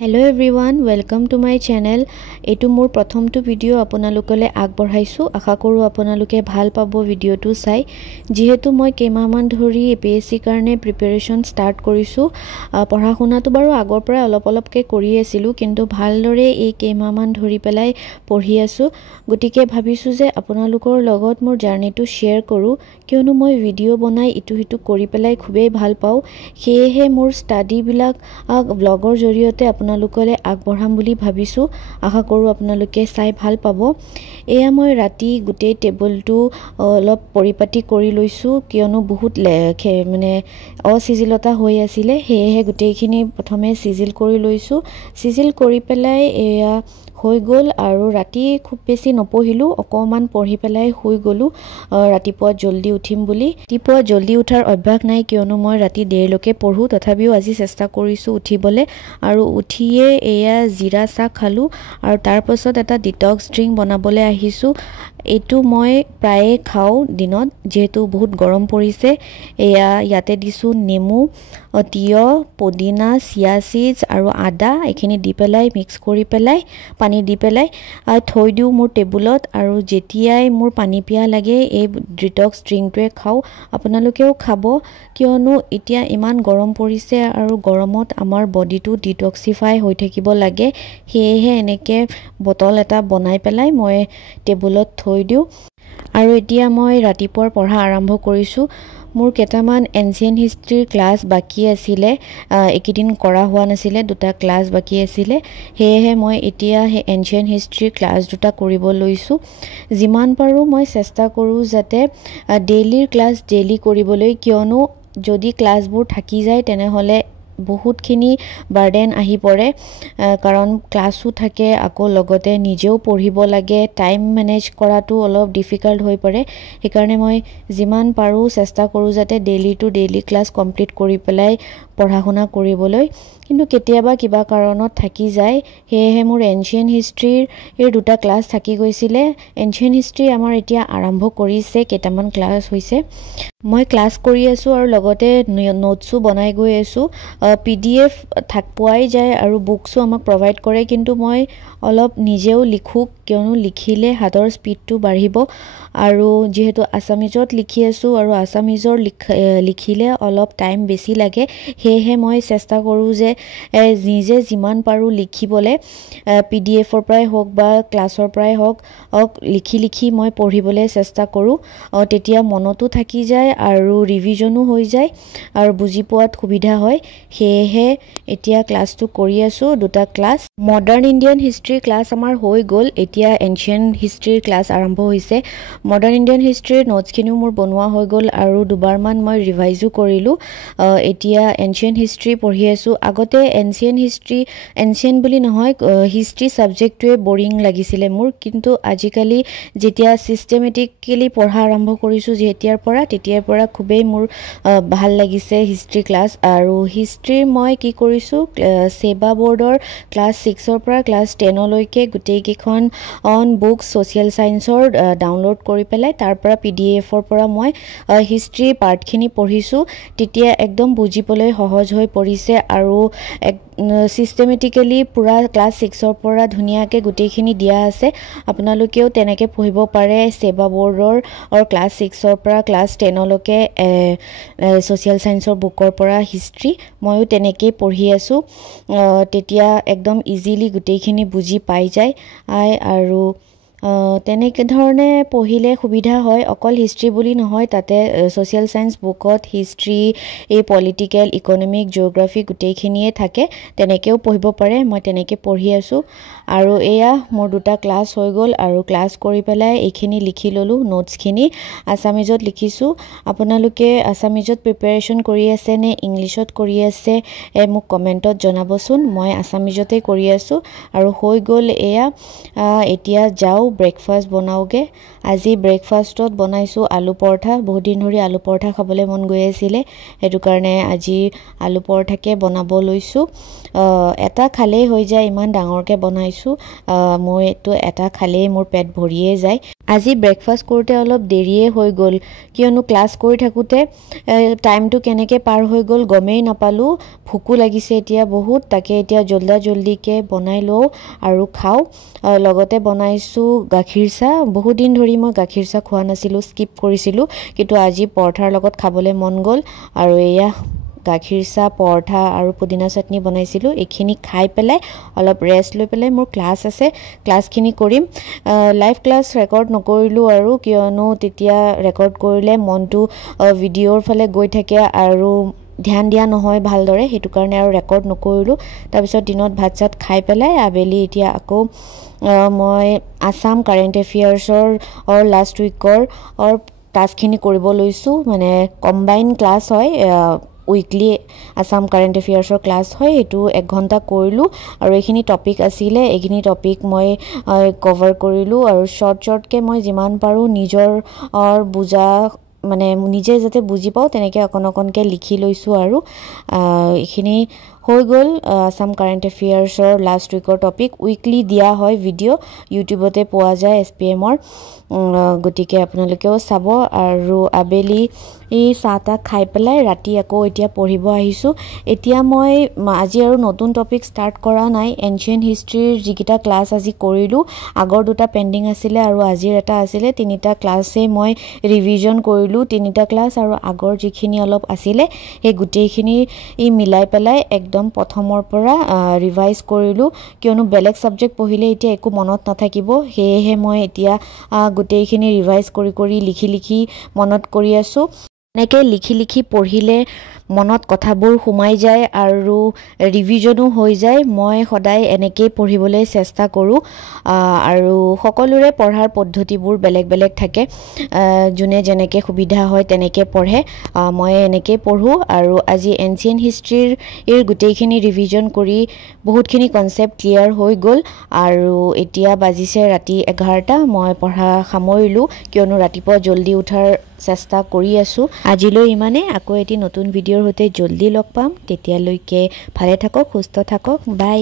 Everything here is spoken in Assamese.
Hello everyone, welcome to my channel. এটো মোৰ প্ৰথমটো ভিডিও আপোনালোকলে আগবঢ়াইছো। আশা কৰো আপোনালোকে ভাল পাব ভিডিওটো চাই। যেহেতু মই কেইমাহমান ধৰি এপিএসসি কাৰণে প্ৰিপাৰেচন ষ্টাৰ্ট কৰিছো। পঢ়া-শুনাটো বাৰু আগৰ পৰা অলপকে কৰি আছিলো, কিন্তু ভালদৰে এই কেইমাহমান ধৰি পেলাই পঢ়ি আছো। গতিকে ভাবিছো যে আপোনালোকৰ লগত মোৰ জাৰ্নিটো শেয়াৰ কৰো, কিয়নো মই ভিডিও বনাই ইটো হিটো কৰি পেলাই খুবেই ভাল পাওঁ। সেয়েহে মোৰ ষ্টাডি বিলাক ব্লগৰ জৰিয়তে আপোনালোকলে আগবঢ়াম বুলি ভাবিছো। আশা কৰো আপোনালোকে চাই ভাল পাব। এয়া মই ৰাতি গুটেই টেবুলটো অলপ পৰিপাটি কৰি লৈছো, কিয়নো বহুত মানে অসিজিলতা হৈ আছিল। সেয়েহে গুটেইখিনি প্ৰথমে সিজিল কৰি লৈছো। সিজিল কৰি পেলাই এয়া হৈ গল আৰু ৰাতি খুব বেছি নপঢ়িলো, অকমান পঢ়ি পেলাই হৈ গলো ৰাতিপুৱা জলদি উঠিম বুলি। ৰাতিপুৱা জলদি উঠাৰ অভ্যাস নাই, কিয়নো মই ৰাতি দেৰিলৈকে পঢ়ো। তথাপিও আজি চেষ্টা কৰিছো উঠিবলে, আৰু উঠিয়ে এয়া জিৰা চাহ খালো আৰু তাৰ পাছত এটা ডিটক্স ড্ৰিংক বনাবলে আহিছো। এইটো মই প্ৰায়ে খাও দিনত, যেহেতু বহুত গৰম পৰিছে। এয়া ইয়াতে দিছো নেমু, তিয়হ, পুদিনা, চিয়া সিডস আৰু আদা। এখিনি দি পেলাই মিক্স কৰি পেলাই পানী দি পেলাই থৈ দিও মোৰ টেবুলত, আৰু যেতিয়াই মোৰ পানী পিয়া লাগে এই ডিটক্স ড্ৰিংকটোৱে খাও। আপোনালোকেও খাব, কিয়নো এতিয়া ইমান গৰম পৰিছে আৰু গৰমত আমাৰ বডিটো ডিটক্সিফাই হৈ থাকিব লাগে। সেয়েহে এনেকে বটল এটা বনাই পেলাই মই টেবুলত থৈ দিও। আৰু এতিয়া মই ৰাতিপুৱাৰ পঢ়া আৰম্ভ কৰিছো। মোৰ কেইটামান এনচিয়েন্ট হিষ্ট্ৰীৰ ক্লাছ বাকি আছিলে, একেদিন কৰা হোৱা নাছিলে, দুটা ক্লাছ বাকি আছিলে। সেয়েহে মই এতিয়া সেই এনচিয়েন্ট হিষ্ট্ৰীৰ ক্লাছ দুটা কৰিব লৈছো। যিমান পাৰো মই চেষ্টা কৰো যাতে ডেইলিৰ ক্লাছ ডেইলি কৰিবলৈ, কিয়নো যদি ক্লাছবোৰ থাকি যায় তেনেহলে বহুতখিনি বাৰ্ডেন আহি পৰে, কাৰণ ক্লাছো থাকে, আকৌ লগতে নিজেও পঢ়িব লাগে। টাইম মেনেজ কৰাটো অলপ ডিফিকাল্ট হৈ পৰে। সেইকাৰণে মই যিমান পাৰো চেষ্টা কৰো যাতে daily to daily class complete কৰি পেলাই পঢ়া-শুনা কৰিবলৈ, কিন্তু কেতিয়াবা কিবা কাৰণত থাকি যায়। সেয়েহে মোৰ এনচিয়েন্ট হিষ্ট্ৰীৰ দুটা ক্লাছ থাকি গৈছিলে। এনচিয়েন্ট হিষ্ট্ৰী আমাৰ এতিয়া আৰম্ভ কৰিছে, কেইটামান ক্লাছ হৈছে। মই ক্লাছ কৰি আছো আৰু লগতে নোটছো বনাই গৈ আছো। PDF পোৱাই যায় আৰু বুকছো আমাক প্ৰভাইড কৰে, কিন্তু মই অলপ নিজেও লিখো, কিয়নো লিখিলে হাতৰ স্পীডটো বাঢ়িব। আৰু যেহেতু আসামিজত লিখি আছো আৰু আসামিজৰ লিখিলে অলপ টাইম বেছি লাগে, সেয়েহে মই চেষ্টা কৰো যে নিজে যিমান পাৰো লিখিবলে, PDFৰ পৰাই হওক বা ক্লাছৰ পৰাই হওক লিখি মই পঢ়িবলৈ চেষ্টা কৰো। তেতিয়া মনতো থাকি যায় আৰু ৰিভিজনো হৈ যায় আৰু বুজি পোৱাত সুবিধা হয়। সেয়েহে এতিয়া ক্লাছটো কৰি আছো, দুটা ক্লাছ। মডাৰ্ণ ইণ্ডিয়ান হিষ্ট্ৰীৰ ক্লাছ আমাৰ হৈ গ'ল, এতিয়া এনচিয়েন্ট হিষ্ট্ৰীৰ ক্লাছ আৰম্ভ হৈছে। মডাৰ্ণ ইণ্ডিয়ান হিষ্ট্ৰীৰ নোটছখিনিও মোৰ বনোৱা হৈ গ'ল আৰু দুবাৰমান মই ৰিভাইজো কৰিলো। এতিয়া এনচিয়েন্ট হিষ্ট্ৰী পঢ়ি আছো। আগতে এনচিয়েন্ট বুলি নহয়, হিষ্ট্ৰী ছাবজেক্টটোৱে বৰিং লাগিছিলে মোৰ, কিন্তু আজিকালি যেতিয়া চিষ্টেমেটিকেলি পঢ়া আৰম্ভ কৰিছো তেতিয়াৰ পৰা খুবেই মোৰ ভাল লাগিছে হিষ্ট্ৰী ক্লাছ। আৰু হিষ্ট্ৰীৰ মই কি কৰিছো, সেবা বোৰ্ডৰ ক্লাছ 6ৰ পৰা ক্লাছ 10লৈকে গোটেইকেইখন বুক ছ'চিয়েল সায়েন্সৰ ডাউনলোড কৰি পেলাই তাৰ পৰা PDFৰ পৰা মই হিষ্ট্ৰী পাৰ্টখিনি পঢ়িছো। তেতিয়া একদম বুজিবলৈ সহজ হৈ পৰিছে আৰু চিষ্টেমেটিকেলি পুৰা ক্লাছ 6ৰ পৰা ধুনীয়াকৈ গোটেইখিনি দিয়া আছে। আপোনালোকেও তেনেকৈ পঢ়িব পাৰে। সেবা বোৰ্ডৰ ক্লাছ 6ৰ পৰা ক্লাছ 10লৈকে ছ'চিয়েল সায়েন্সৰ বুকৰ পৰা হিষ্ট্ৰী ময়ো তেনেকেই পঢ়ি আছো। তেতিয়া একদম ইজিলি গোটেইখিনি বুজি পাই যায়। আৰু তেনেকে ধৰণে পঢ়িলে সুবিধা হয়। অকল হিষ্ট্ৰী বুলি নহয়, তাতে ছ'চিয়েল সায়েন্স বুকত হিষ্ট্ৰী, পলিটিকেল, ইকনমিক, জিঅ'গ্ৰাফি গোটেইখিনিয়ে থাকে। তেনেকেও পঢ়িব পাৰে। মই তেনেকে পঢ়ি আছো। আৰু এয়া মোৰ দুটা ক্লাছ হৈ গ'ল আৰু ক্লাছ কৰি পেলাই এইখিনি লিখি ললো নোটছখিনি। আসামিজত লিখিছো। আপোনালোকে আসামিজত প্ৰিপাৰেচন কৰি আছে নে ইংলিছত কৰি আছে মোক কমেণ্টত জনাবচোন। মই আসামিজতে কৰি আছো আৰু হৈ গ'ল এয়া। এতিয়া যাও ব্ৰেকফাষ্ট বনাওগে আজি ব্ৰেকফাষ্টত বনাইছো আলু পৰঠা বহুত দিন ধৰি আলু পৰঠা খাবলৈ মন গৈ আছিল এটো কাৰণে আজি আলু পৰঠাকে বনাব লৈছো এটা খালেই হৈ যায় ইমান ডাঙৰকে বনাইছো মই এটো এটা খালেই মোৰ পেট ভৰিয়ে যায় আজি ব্ৰেকফাষ্ট কৰোতে অলপ দেৰিয়ে হৈ গল কিয়নো ক্লাস কৰি থাকোতে টাইমটো কেনেকে পাৰ হৈ গল গমেই নাপালো ভুকু লাগিছে এতিয়া বহুত তাকে এতিয়া জলদিকে বনাই লও আৰু খাও লগতে বনাইছো গাখীৰ চাহ বহুত দিন ধৰি মই গাখীৰ চাহ খোৱা নাছিলো স্কিপ কৰিছিলো কিন্তু আজি পৰঠাৰ লগত খাবলৈ মন গল আৰু এয়া গাখীৰ চাহ পৰঠা আৰু পুদিনা চাটনি বনাইছিলো এখিনি খাই পেলাই অলপ ৰেষ্ট লৈ পেলাই মোৰ ক্লাস আছে ক্লাসখিনি কৰিম লাইভ ক্লাস ৰেকৰ্ড নকৰিলো আৰু কিয়নো তেতিয়া ৰেকৰ্ড কৰিলে মনটো ভিডিওৰ ফালে গৈ থাকে আৰু ধ্যান দিয়া নহয় ভালদৰে হেতু কাৰণে আৰু ৰেকৰ্ড নকৰিলো তাৰ পিছত দিনত ভাত চাত খাই পেলাই আবেলি এতিয়া আকৌ মই আসাম কাৰেন্ট এফেয়াৰ্সৰ লাষ্ট উইকৰ টাস্কখিনি কৰিব লৈছো মানে কম্বাইন ক্লাস হয় উইকলি আসাম কাৰেন্ট এফেয়াৰ্সৰ ক্লাস হয় এটো 1 ঘন্টা কৰিলো আৰু এখিনি টপিক আছিল এখিনি টপিক মই কভাৰ কৰিলো আৰু শৰ্টকে মই যিমান পাৰো নিজৰ বুজা মানে নিজে যাতে বুজি পাও তেনেকে অকনকে লিখি লৈছো আৰু এখিনি হৈ গল আসাম কাৰেন্ট এফেয়াৰ্সৰ লাষ্ট উইকৰ টপিক উইকলি দিয়া হয় ভিডিও ইউটিউবতে পোৱা যায় এসপিএমৰ গটিকে আপোনালোকেও চাব আৰু আবেলি এই সাতা খাই পেলাই ৰাতি আকৌ এতিয়া পঢ়িব আহিছো এতিয়া মই আজি আৰু নতুন টপিক স্টাৰ্ট কৰা নাই এনশিয়েন্ট হিষ্ট্ৰীৰ যিকিটা ক্লাস আজি কৰিলো আগৰ দুটা পেন্ডিং আছিল আৰু আজিৰ এটা আছিল তিনিটা ক্লাসে মই ৰিভিজন কৰিলো তিনিটা ক্লাস আৰু আগৰ যিখিনি অলপ আছিল এই গুটেইখিনি মিলাই পেলাই একদম প্ৰথমৰ পৰা ৰিভাইজ কৰিলো কিয়নো বেলেগ সাবজেক্ট পঢ়িলে এতিয়া একো মনত নাথাকিব হেহে মই এতিয়া গুটেইখিনি ৰিভাইজ কৰি লিখি মনত কৰি আছো নেকে লিখি পঢ়িলে মনত কথাবোৰ সুমাই যায় আৰু ৰিভিজনো হৈ যায় মই সদায় এনেকৈ পঢ়িবলৈ চেষ্টা কৰো আৰু সকলোৰে পঢ়াৰ পদ্ধতিবোৰ বেলেগ থাকে জুনে যেনেকৈ সুবিধা হয় তেনেকৈ পঢ়ে মই এনেকৈ পঢ়ো আৰু আজি এনশিয়েন্ট হিষ্ট্ৰীৰ গুটেইখিনি ৰিভিজন কৰি বহুতখিনি কনসেপ্ট ক্লিয়াৰ হৈ গল আৰু এতিয়া বাজিছে ৰাতি 11টা মই পঢ়া সামৰিলো কিয়নো ৰাতিপুৱা জলদি উঠাৰ চেষ্টা কৰি আছো আজিলৈ ইমানে আকৌ এটি নতুন ভিডিওৰ হতে জলদি লগ পাম তেতিয়ালৈকে ভালে থাকক সুস্থ থাকক বাই